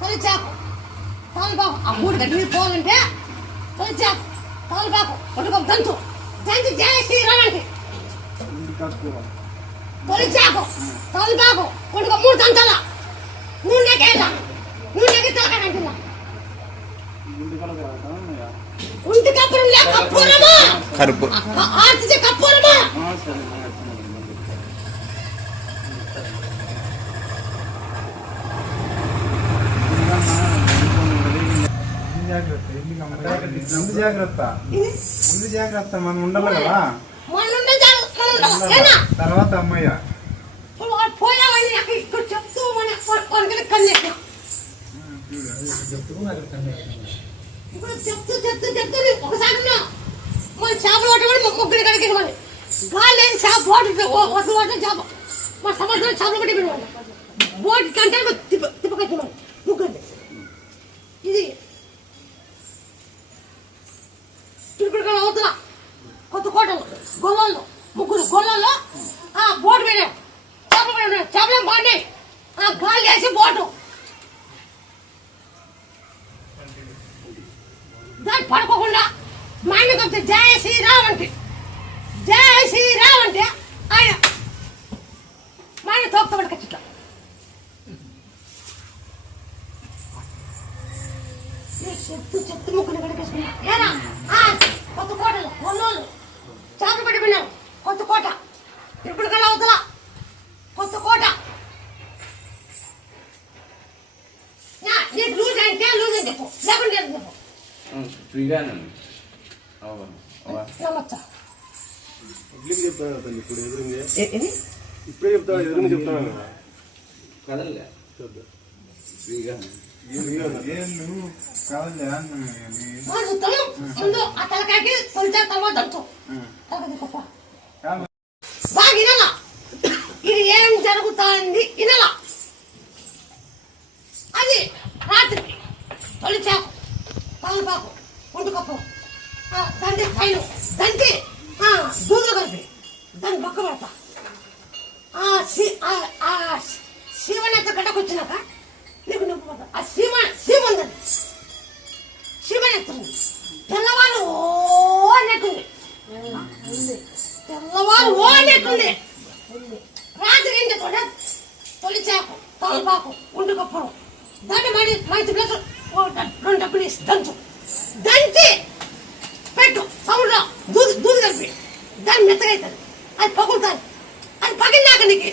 తొలిచాకు తలపాకు ఆ మూడు గడ్డి మీద పోవాలంటే తొలిచాకు తలపాకు కొట్టుకోకు దంచు దంచి జయ శ్రీరామానికి తొలిచాకు తలపాకు కొట్టుకో మూడు దంచాల నూనెకేళ్ళ నూనెకి తలకాడంటున్నా ఉంటి కప్పురం లే కప్పురమా ఆర్తిచే కప్పురమా ముందు జాగ్రత్త మనం ఉండాలి కదా తర్వాత అమ్మయ్య చెప్తూ ఇప్పుడు చెప్తూ చెప్తూ చెప్తూ ఒకసారి మన చేపలు పట్టుకొని ముగ్గురు కడికి మరి గాలి లేని చేప వాటర్ వాటర్ చేప మా సముద్రం చేపలు పట్టి బోట్ కంటే తిప్పకట్టి మరి ముగ్గురు ఇది తిరుపతి అవుతున్న కొత్త కోటలు గొల్లల్లో ముగ్గురు గొల్లల్లో ఆ బోటు పెట్టాం చేపలు పెట్టాం చేపలు బాగున్నాయి ఆ గాలి వేసి బోటు దాన్ని పడుకోకుండా మా ఆయనకు వస్తే జయ శ్రీరామ్ అంటే జయ శ్రీరామ్ అంటే ఆయన మా ఆయన తోపుతాడు ఖచ్చితంగా చెప్తూ ముగ్గురు కడిగేసుకున్నా ఏరా కొత్త కోటలు కొన్నోళ్ళు చేపలు పడి విన్నాం కొత్త కోట ఇప్పుడు కల అవుతలా కొత్త కోట నీకు లూజ్ అంటే లూజ్ అని చెప్పు లేకుంటే చెప్పు ఫ్రీగానే ఇప్పుడే చెప్తాను ఎదురు చెప్తాను కదలే ఫ్రీగానే ముందు ఆ తలకాయకి తొలిచా తర్వాత దంచు బాగా వినాల ఇది ఏం జరుగుతుంది వినాల అది రాత్రికి తొలిచాకు తలపాకు ఒంటుకప్పు దాన్ని పైన దంచి దూదులు కలిపి దాన్ని బొక్క పెడతా శివనేత గడ్డకు వచ్చినాక నీకు నొప్పి ఆ సీమ ఉందండి శివనేత్తుంది తెల్లవారు ఓ నెట్టుంది తెల్లవారు ఓ నెట్టుంది రాత్రి ఏం చెప్తా తొలిచాకు తలపాకు ఒంటుకప్పు దాన్ని మళ్ళీ మంచి ప్లేస్ రెండు డబ్బులు వేసి దంచు దంచి పెట్టు సౌండ్లో దూది కలిపి దాన్ని మెత్తగా అవుతుంది అది పగులుతుంది అది పగిలినాక నీకు